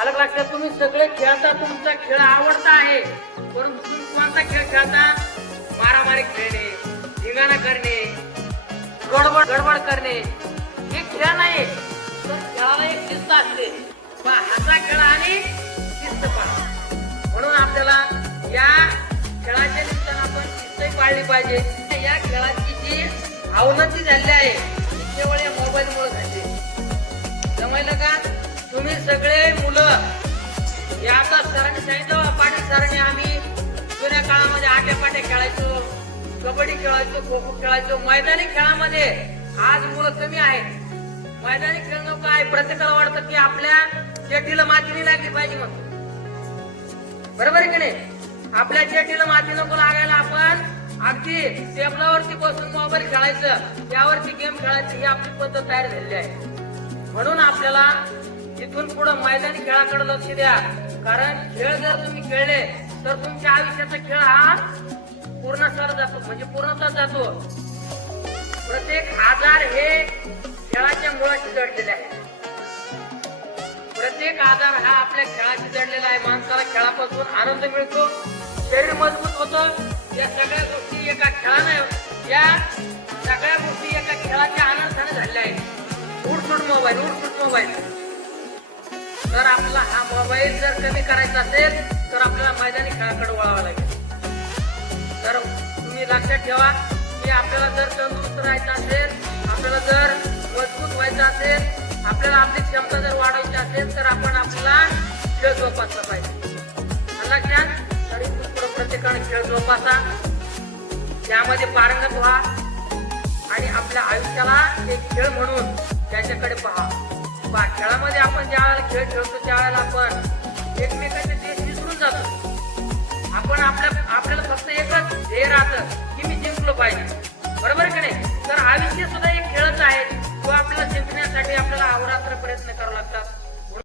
अलग लक्षात तुम्ही सगळे खेळता, तुमचा खेळ आवडता आहे, परंतु तुम्ही कोणता खेळ खेळता? मारामारी खेळणे, धिंगाणा करणे, गडबड करणे, हे खेळ नाही. तर खेळाला एक शिस्त असते, हाचा खेळ आणि शिस्तपणा. म्हणून आपल्याला या खेळाच्या निमित्तानं आपण शिस्तही पाळली पाहिजे. या खेळाची जी अवनती झाली आहे ती केवळ या मोबाईलमुळे झाली. समजलं का? तुम्ही सगळे मुलं या आता सरांनी सांगितलं, पाटील सरांनी आम्ही जुन्या काळामध्ये आट्यापाट्या खेळायचो, कबड्डी खेळायचो, खो खो खेळायचो. मैदानी खेळामध्ये आज मुलं कमी आहेत. मैदानी खेळ काय, प्रत्येकाला वाटतं की आपल्या चेटीला माती नाही लागली पाहिजे. मग बरोबर आहे की नाही? आपल्या चेटीला माती नको लागायला आपण अगदी टेबलावरती बसून मोबाईल खेळायचं, त्यावरती गेम खेळायचं, ही आपली पद्धत तयार झालेली आहे. म्हणून आपल्याला इथून पुढे मैदानी खेळाकडे लक्ष द्या. कारण खेळ जर तुम्ही खेळले तर तुमच्या आयुष्याचा खेळ हा पूर्णत्वाला जातो, म्हणजे पूर्णत्वात जातो. प्रत्येक आजार हे खेळाच्या मुळाशी जडलेले आहे. प्रत्येक आजार हा आपल्या खेळाशी जडलेला आहे. माणसाला खेळापासून आनंद मिळतो, शरीर मजबूत होतं. या सगळ्या गोष्टी एका खेळाने, या सगळ्या गोष्टी एका खेळाच्या आनंदाने झालेल्या आहेत. उठसूट मोबाईल. तर आपला हा मोबाईल जर कमी करायचा असेल तर आपल्याला मैदानी खेळाकडे वळावं लागेल. तर तुम्ही लक्षात ठेवा की आपल्याला जर तंदुरुस्त राहायचं असेल, आपल्याला जर मजबूत व्हायचं असेल, आपल्याला आपली क्षमता जर वाढवायची असेल तर आपण आपला खेळ जोपासला पाहिजे. लक्षात? तरी प्रत्येकाने खेळ जोपासा, त्यामध्ये पारंगत व्हा आणि आपल्या आयुष्याला एक खेळ म्हणून त्याच्याकडे पहा. खेळामध्ये आपण ज्या वेळेला खेळ खेळतो त्यावेळेला आपण एकमेकांचे देश विसरून जातो. आपण आपल्याला फक्त एकच ध्येय राहतं की मी जिंकलो पाहिजे. बरोबर की नाही? तर आयुष्य सुद्धा एक खेळच आहे, तो आपल्याला जिंकण्यासाठी आपल्याला अहोरात्र प्रयत्न करावा लागतो.